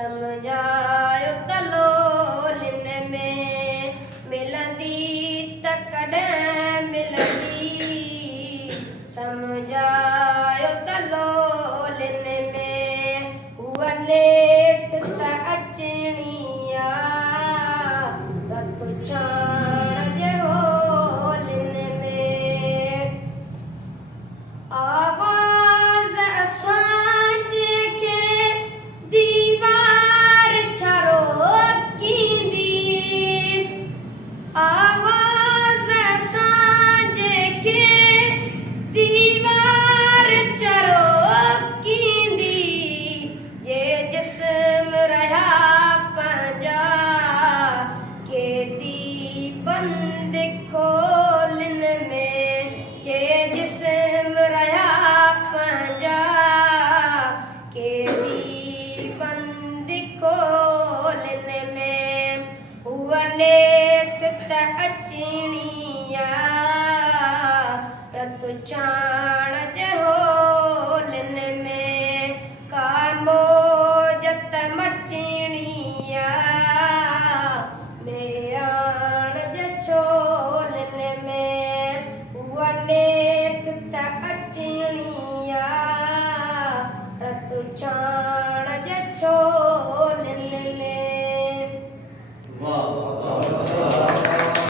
समझायो तलोलिन में मिलंदी त कॾहिं मिलंदी समझायो तलोलिन में उहा नेठ त अचणी आहे त पुछाण जे होलिन में आवाज़ असांजे खे दीवार छरो कींदी आवाज़ असांजे खे दीवार छरो कींदी जे जिस्म रहिया पंहिंजा केदी बंद खोलिन में जे जिस्म रहिया पंहिंजा केदी बंद खोलिन में उहा नेठ त अचणी आहे रत छाण